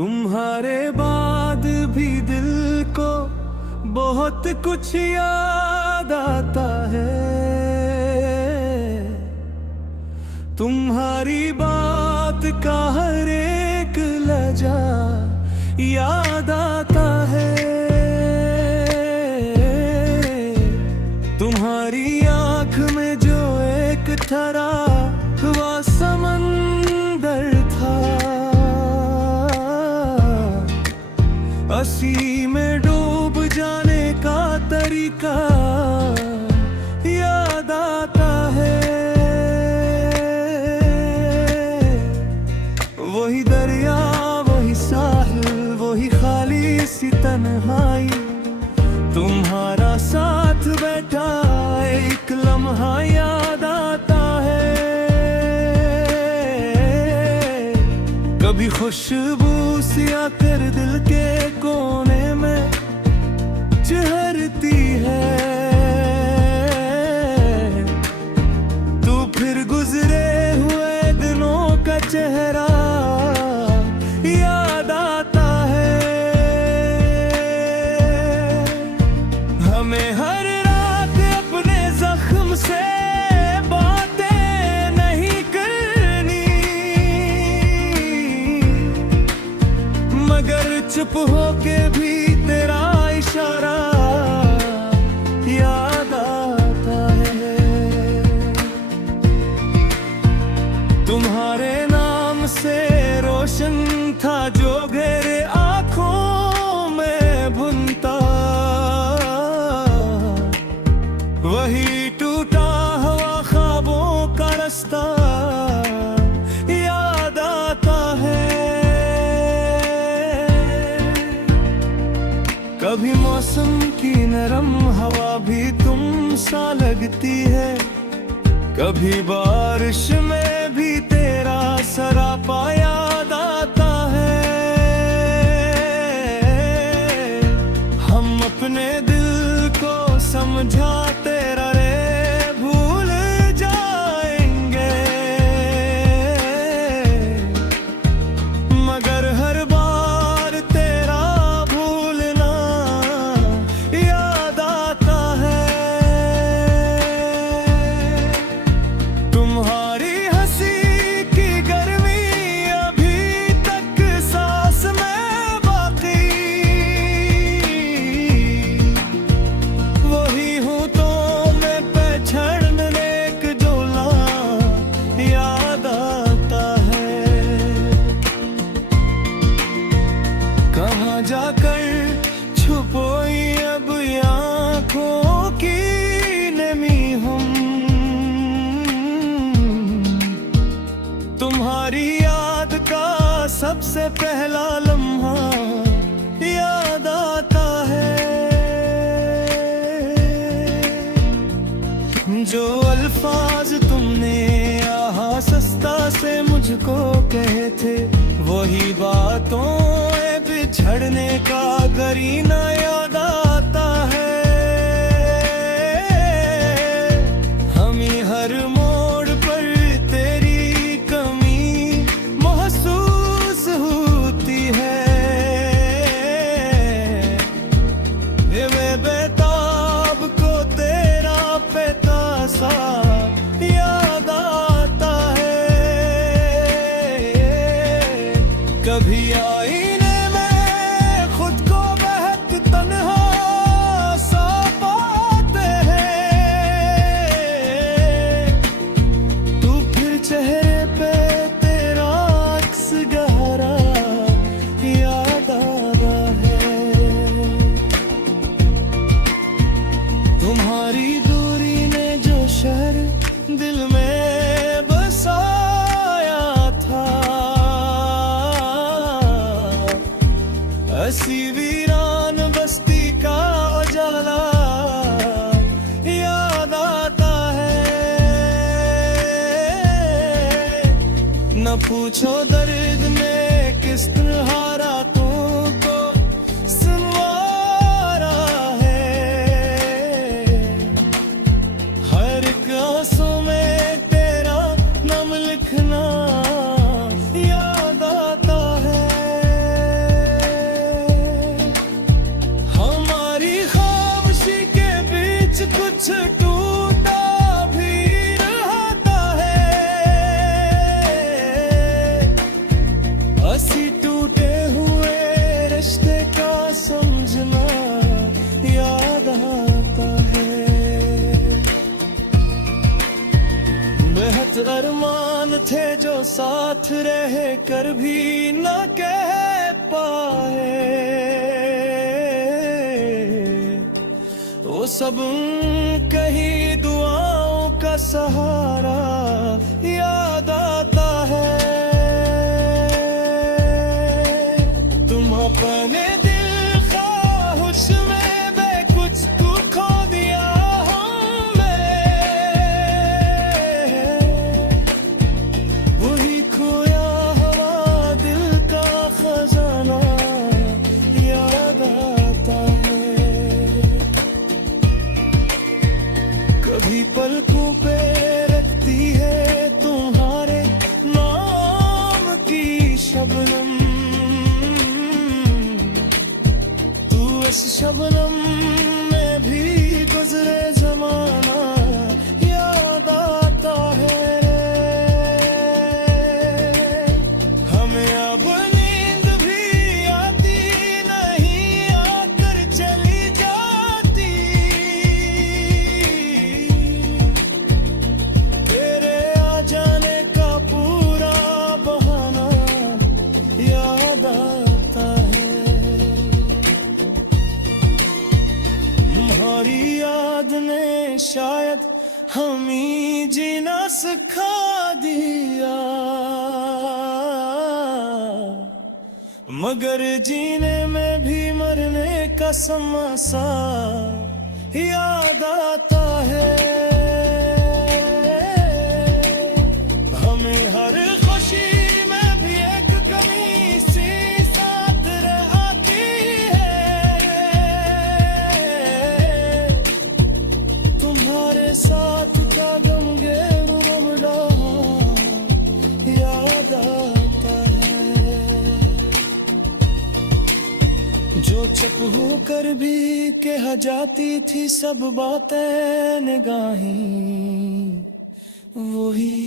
तुम्हारे बाद भी दिल को बहुत कुछ याद आता है। तुम्हारी बात का हर एक लहजा याद आता है। तुम्हारी आँख में जो एक ठहरा हुआ समंदर था, हंसी में डूब जाने का तरीका याद आता है। वही दरिया, वही साहिल, वही खाली सी तन्हाई, तुम्हारा साथ बैठा एक लम्हा याद आता है। कभी खुशबू सी आकर दिल के कोने में चहरती है, तू फिर गुजरे हुए दिनों का चेहरा याद आता है। हमें हर रात अपने जख्म से बातें नहीं करनी, मगर चुप होके भी तेरा इशारा याद आता है। तुम्हारे नाम से रोशन था जो घेरे आँखों में भुनता, वही टूटा हुआ ख्वाबों का रास्ता याद आता है। कभी मौसम की नरम हवा भी तुम सा लगती है, कभी बारिश में भी तेरा सरापा याद आता है। हम अपने दिल को समझाते रहे भूल जाएंगे, मगर हर बार तेरा भूलना याद आता है। तुम्हारी हंसी की गर्मी अभी तक सांस में बाकी, वही हूँ तो मैं पहचानने एक जोला याद आता है। कहाँ जाकर छुपोई अब आँखों की नमी हम, तुम्हारी याद का सबसे पहला लम्हा याद आता है। जो अल्फाज तुमने यहाँ सस्ता से मुझको कहे थे, वही बातों बिछड़ने का करीना याद आता है। हमें हर मोड़ पर तेरी कमी महसूस होती है। वे बेताब को तेरा पैतासा याद आता है। कभी आईने में खुद को बहक तन्हा सा पाते हैं, तू फिर चेहरे पे तेरा अक्स गहरा याद आता है। तुम्हारी दूरी ने जो शहर दिल में बसाया था, ऐसी वीरान बस्ती का उजाला याद आता है। न पूछो दर्द में किस तरह रातों को संवारा है, हर एक आंसू में तेरा नाम लिखना याद आता है। कुछ टूटा भी रहता है, हंसी टूटे हुए रिश्ते का समझना याद आता है। बेहद अरमान थे जो साथ रह कर भी न कह पाए, वो सब कहीं दुआओं का सहारा याद आता है। तुम अपने दिल ख्वाहिश में कुछ तू खो दिया हमें, वही खोया हुआ दिल का खजाना याद आता है। कभी पलकों पे रखती है तुम्हारे नाम की शबनम, तू इस शबनम में भी गुजरे जमाना याद आता है। हमें अब नींद भी आती नहीं, आकर चली जाती, तेरे आ जाने का पूरा बहाना याद आता है। तुम्हारी याद ने शायद हमें जीना सिखा दिया, मगर जीने में भी मरने का समा सा याद आता है। हमें हर खुशी में भी एक कमी सी साथ रह आती है, तुम्हारे साथ का गमगीन मामला याद आता है। जो चुप होकर भी कह जाती थी सब बातें निगाहें, वही